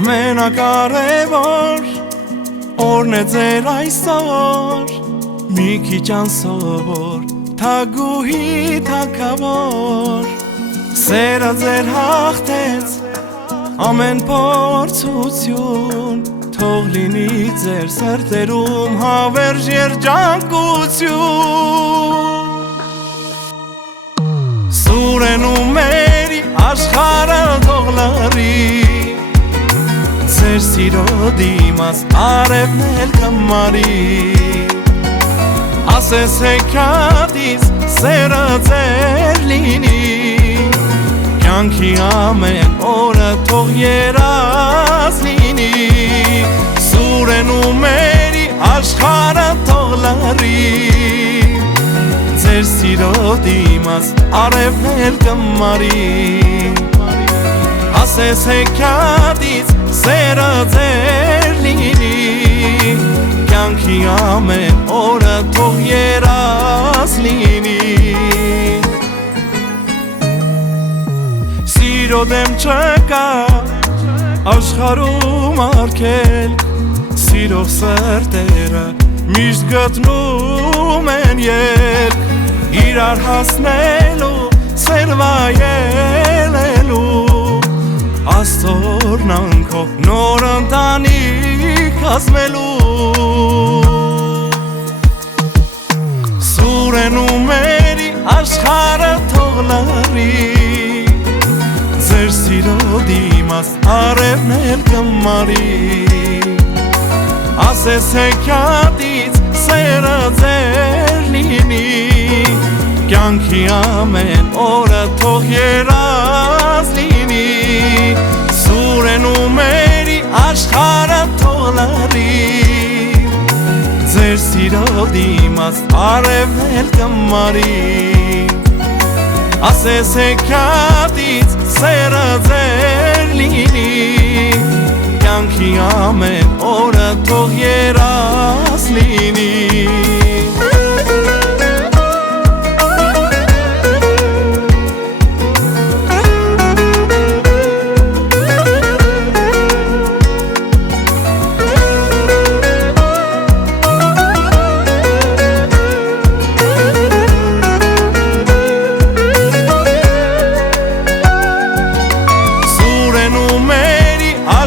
ամենակարևոր օրն է ձեր այսօր մի քիչ անսովոր թագուհի թագավոր սերը ձեր հաղթեց ամեն փորձություն թող լինի ձեր սրտերում հավերժ երջանկություն սուրենում մերի աշխարհը թող լռի ձեր սիրո դիմաց արևն էլ կմարի ասես հեքիաթից սերը ձեր լինի կյանքի ամեն օրը թող երազ լինի սուրենում մերի աշխարհը թող լռի ձեր սիրո դիմաց արևն էլ կմարի ասես հեքիաթից սերը ձեր լինի կյանքի ամեն օրը թող երազ լինի սիրո դեմ չկա աշխարհում արգելք սիրող սրտերը միշտ գտնում են ելք իրար հասնելու սեր վայելելու Աստծո օրհնանքով նոր ընտանիք կազմելու Սուրենում մերի աշխարհը թող լռի Ձեր սիրո դիմաց արևն էլ կմարի ասես հեքիաթից սերը ձեր լինի կյանքի ամեն օրը թող երազ լինի Սուրենում մերի աշխարհը թող լռի Ձեր սիրո դիմաց արևն էլ կմարի ասես հեքիաթից սերը ձեր լինի կյանքի ամեն օրը թող երազ լինի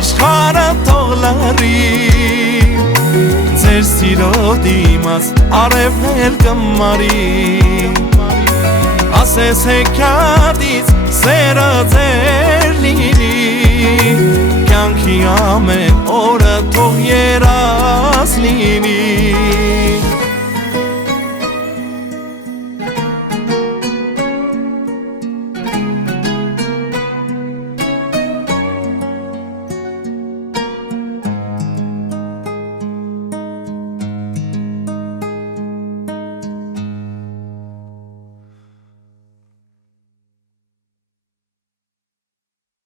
աշխարհը թող լռի Ձեր սիրո դիմաց արևն էլ կմարի ասես հեքիաթից սերը ձեր